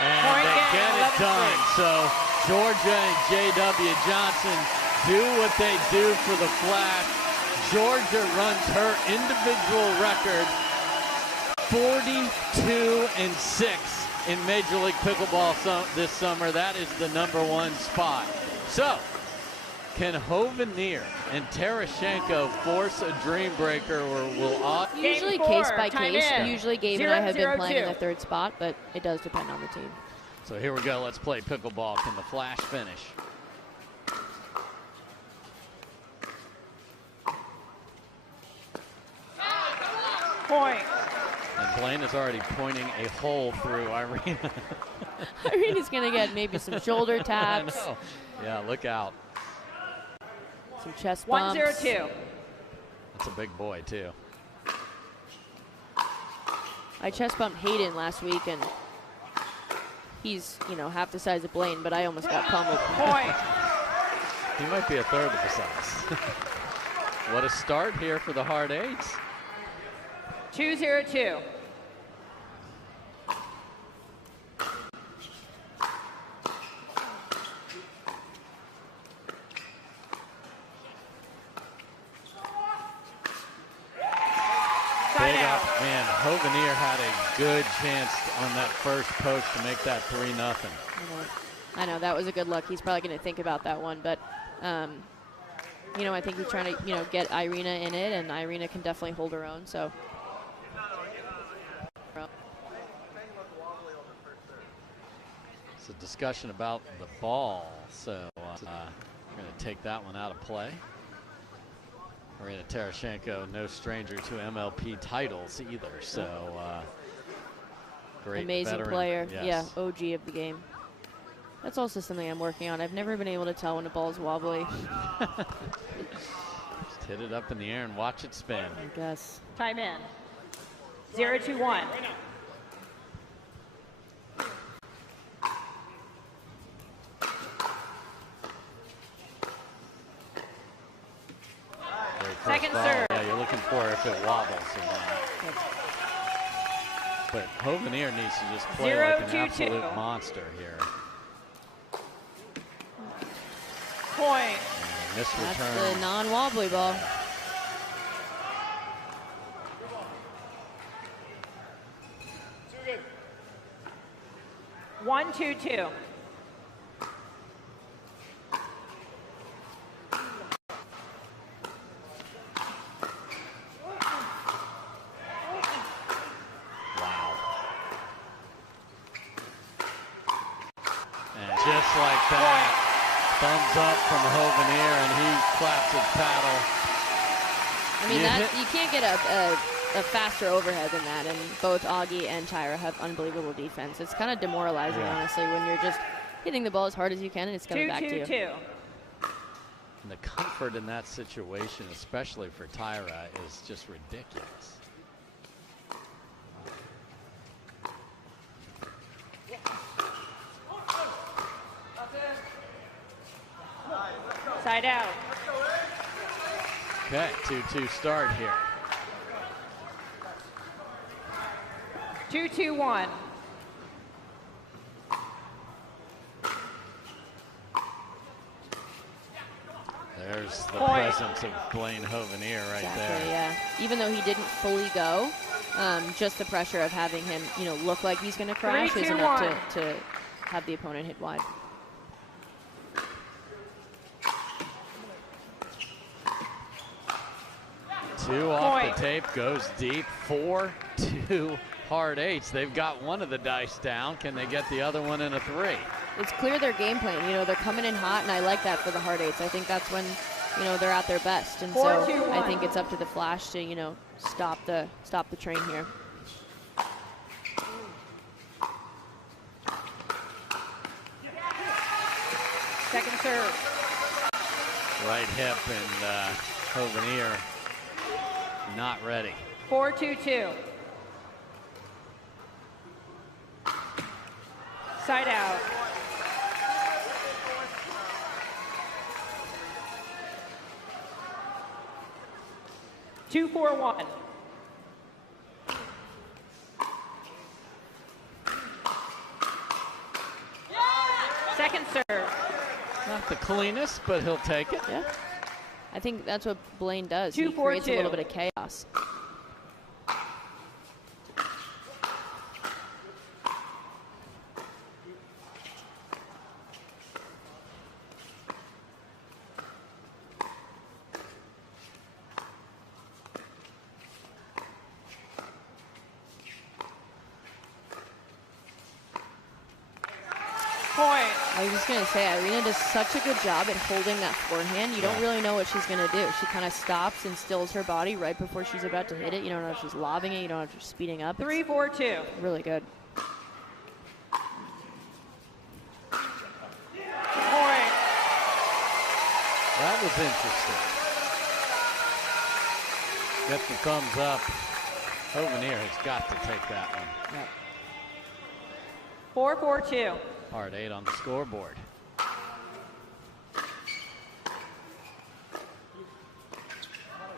And Point they game, get it 11-3. done. So Georgia and J.W. Johnson do what they do for the Flash. Georgia runs her individual record 42-6 in Major League Pickleball this summer. That is the #1 spot. So, can Hovenier and Tereschenko force a dream breaker, or will usually case by case? Usually Gabe and I have been playing in the 3rd spot, but it does depend on the team. So here we go. Let's play pickleball. Can the Flash finish? Point. And Blaine is already pointing a hole through Irina. Irina's going to get maybe some shoulder taps. I know. Yeah, look out. Some chest bumps. 1-0-2. That's a big boy, too. I chest bumped Hayden last week, and he's, you know, half the size of Blaine, but I almost got pummeled. Point. He might be a third of the size. What a start here for the hard eights. 2-0-2. Big up, man. Hovenier had a good chance on that first post to make that 3-0. I know, that was a good look. He's probably going to think about that one, but you know, I think he's trying to, you know, get Irina in it, and Irina can definitely hold her own. So. It's a discussion about the ball, so we're going to take that one out of play. Marina Tereschenko, no stranger to MLP titles either, so great amazing veteran. player. Yes. Yeah, OG of the game. That's also something I'm working on. I've never been able to tell when a ball's wobbly. Just hit it up in the air and watch it spin. I guess. Time in. 0-2-1. Second serve. Yeah, you're looking for if it wobbles or not. But Hovenier needs to just play like an absolute monster here. Point. This That's return. the non-wobbly ball. Good. 1-2-2. Just like that, thumbs up from Hovenier, and he claps his paddle. I mean, you can't get a faster overhead than that, and both Augie and Tyra have unbelievable defense. It's kind of demoralizing, honestly, when you're just hitting the ball as hard as you can, and it's coming back to you. 2-2-2. And the comfort in that situation, especially for Tyra, is just ridiculous. Side out. Okay, 2-2 start here. 2-2-1. There's the Point. presence of Blaine Hovenier right there. Yeah. Even though he didn't fully go, just the pressure of having him, you know, look like he's going to crash 3, 2, is enough 1. to have the opponent hit wide. Two off the tape, goes deep. 4-2 hard eights. They've got one of the dice down. Can they get the other one in a 3? It's clear their game plan. You know, they're coming in hot, and I like that for the hard eights. I think that's when, you know, they're at their best. And 4, so 2, 1. I think it's up to the Flash to, you know, stop the train here. Second serve. Right hip, and Hovenier not ready. 4-2-2. Side out. Two, 4-1. Second serve. Not the cleanest, but he'll take it. Yeah. I think that's what Blaine does. 2, He 4, creates 2. a little bit of chaos. Point. I was just going to say, Irina does such a good job at holding that forehand. You don't really know what she's going to do. She kind of stops and stills her body right before she's about to hit it. You don't know if she's lobbing it. You don't know if she's speeding up. 3-4-2. Really good. Point. That was interesting. Get the thumbs up. Hovenier has got to take that one. Yep. 4-4-2. Hard 8 on the scoreboard.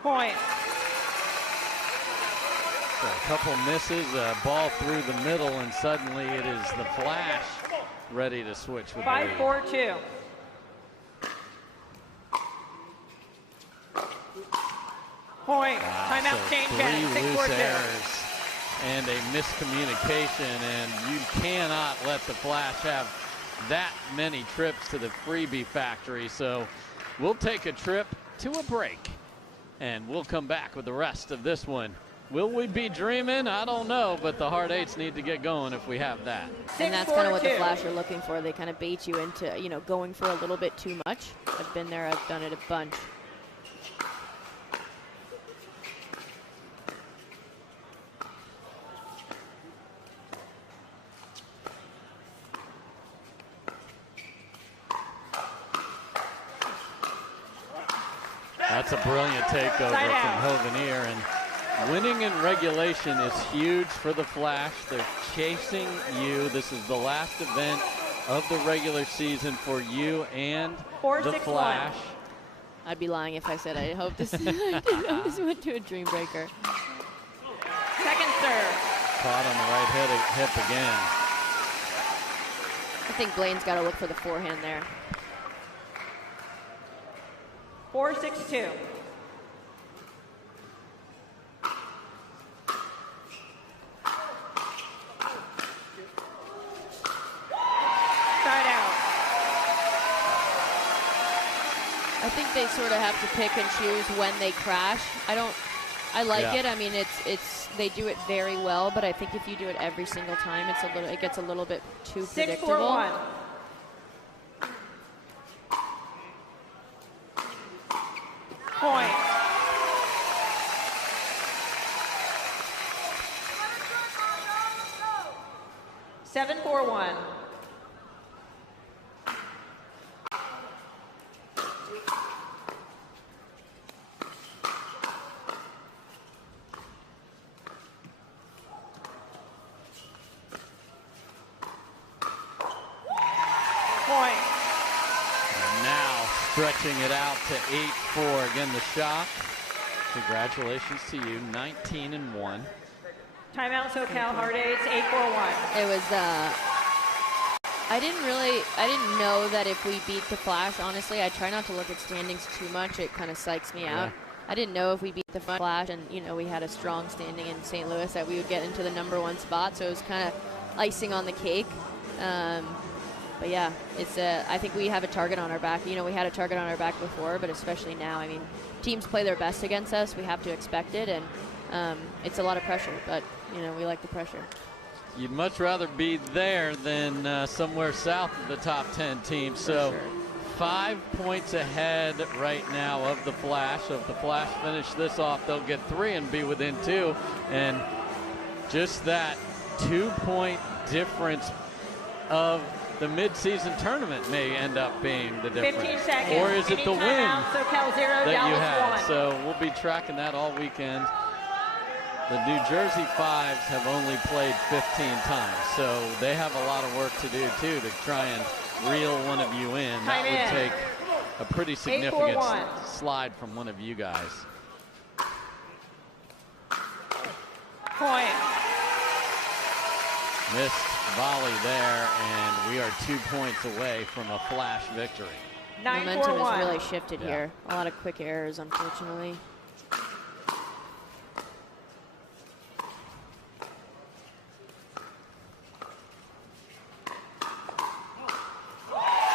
Point. So a couple misses, a ball through the middle, and suddenly it is the Flash ready to switch with the lead. 5-4-2. Point. Timeout So change three at loose 6-4-2. errors and a miscommunication, and you cannot let the Flash have that many trips to the freebie factory. So we'll take a trip to a break, and we'll come back with the rest of this one. Will we be dreaming? I don't know, but the hard 8s need to get going if we have that. And that's kind of what the Flash are looking for. They kind of bait you into, you know, going for a little bit too much. I've been there. I've done it a bunch. That's a brilliant takeover from Hovenier, and winning in regulation is huge for the Flash. They're chasing you. This is the last event of the regular season for you and the Flash. I'd be lying if I said I hope this, I just went to a dream breaker. Second serve. Caught on the right hip again. I think Blaine's got to look for the forehand there. 4-6-2. Side out. I think they sort of have to pick and choose when they crash. I like it. I mean, they do it very well, but I think if you do it every single time, it gets a little bit too predictable. 6-4-1. Point. Seven, 4-1. Point. And now stretching it out to 8-4. Again, the shot. Congratulations to you, 19-1. Timeout SoCal hard 8s, 8-4-1. It was, I didn't know that if we beat the Flash, honestly. I try not to look at standings too much. It kind of psychs me out. I didn't know if we beat the Flash and, you know, we had a strong standing in St. Louis that we would get into the #1 spot. So it was kind of icing on the cake. But yeah, I think we have a target on our back. You know, we had a target on our back before, but especially now. I mean, teams play their best against us. We have to expect it, and it's a lot of pressure. But you know, we like the pressure. You'd much rather be there than somewhere south of the top 10 teams. So 5 points ahead right now of the Flash. So if the Flash finish this off, they'll get 3 and be within 2. And just that 2-point difference of the mid-season tournament may end up being the difference. 15 seconds. Or is it the win SoCal 0, that you Dallas had? 1. So we'll be tracking that all weekend. The New Jersey Fives have only played 15 times, so they have a lot of work to do, too, to try and reel one of you in. That would take a pretty significant slide from one of you guys. Point. Missed volley there, and we are 2 points away from a Flash victory. Momentum has really shifted here. A lot of quick errors, unfortunately.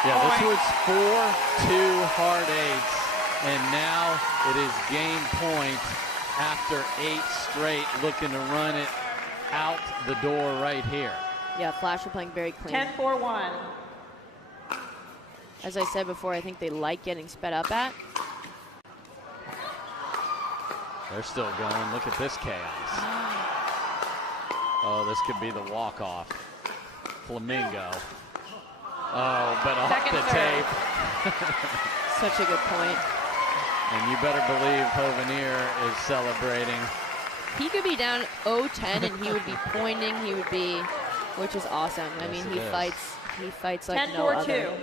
Yeah, this was 4-2 hard 8s, and now it is game point after 8 straight, looking to run it out the door right here. Yeah, Flash are playing very clean. 10-4-1. as I said before, I think they like getting sped up at. They're still going. Look at this chaos. Oh, this could be the walk-off. Flamingo. Oh, but off Second the serve. tape. Such a good point. And you better believe Hovenier is celebrating. He could be down 0-10 and he would be pointing. He would be, which is awesome. I mean, he fights like no other. 10-4-2.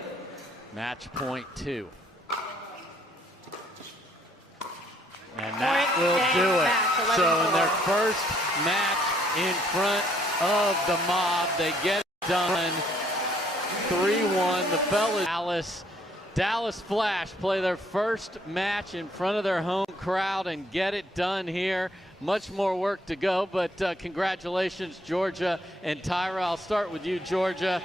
Match point 2. And that will do it. So in their first match in front of the mob, they get it done. 3-1. The fellas Dallas Flash play their first match in front of their home crowd and get it done here. Much more work to go, but congratulations, Georgia and Tyra. I'll start with you, Georgia.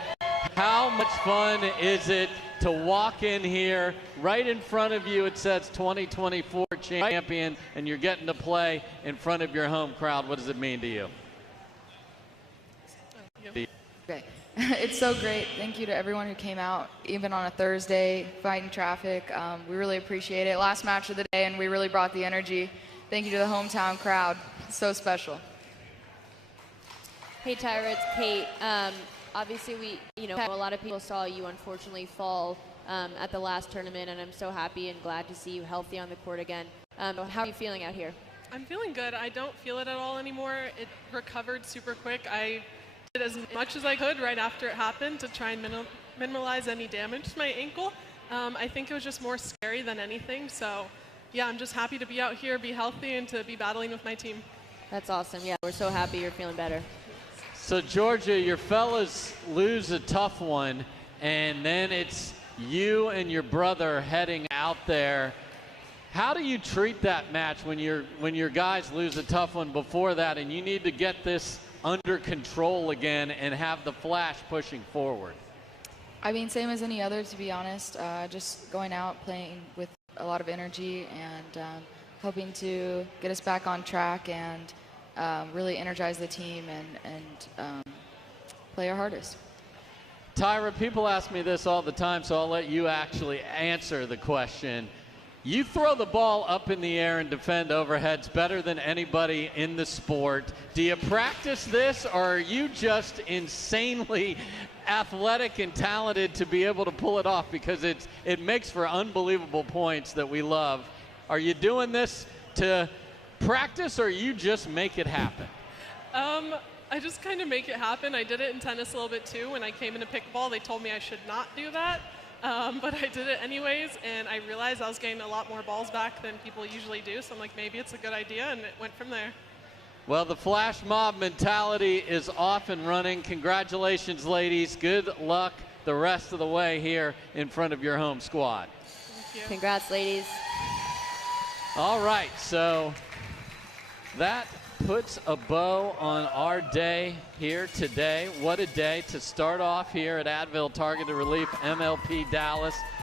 How much fun is it to walk in here, right in front of you it says 2024 champion, and you're getting to play in front of your home crowd? What does it mean to you? Okay. It's so great. Thank you to everyone who came out, even on a Thursday, fighting traffic. We really appreciate it. Last match of the day, and we really brought the energy. Thank you to the hometown crowd. So special. Hey, Tyra, it's Kate. Obviously, a lot of people saw you unfortunately fall at the last tournament, and I'm so happy and glad to see you healthy on the court again. How are you feeling out here? I'm feeling good. I don't feel it at all anymore. It recovered super quick. I did as much as I could right after it happened to try and minimize any damage to my ankle. I think it was just more scary than anything. So, yeah, I'm just happy to be out here, be healthy, and to be battling with my team. That's awesome. Yeah, we're so happy you're feeling better. So, Georgia, your fellas lose a tough one, and then it's you and your brother heading out there. How do you treat that match when your guys lose a tough one before that, and you need to get this under control again and have the Flash pushing forward? I mean, same as any other, to be honest. Just going out, playing with a lot of energy, and hoping to get us back on track and really energize the team and play our hardest. Tyra, people ask me this all the time, so I'll let you actually answer the question. You throw the ball up in the air and defend overheads better than anybody in the sport. Do you practice this, or are you just insanely athletic and talented to be able to pull it off? Because it makes for unbelievable points that we love. Are you doing this to practice, or you just make it happen? I just kind of make it happen. I did it in tennis a little bit too. When I came into pickleball, they told me I should not do that. But I did it anyways, and I realized I was getting a lot more balls back than people usually do. So I'm like, maybe it's a good idea, and it went from there. Well, the Flash Mob mentality is off and running. Congratulations, ladies. Good luck the rest of the way here in front of your home squad. Thank you. Congrats, ladies. All right, so that puts a bow on our day here today. What a day to start off here at Advil Targeted Relief MLP Dallas.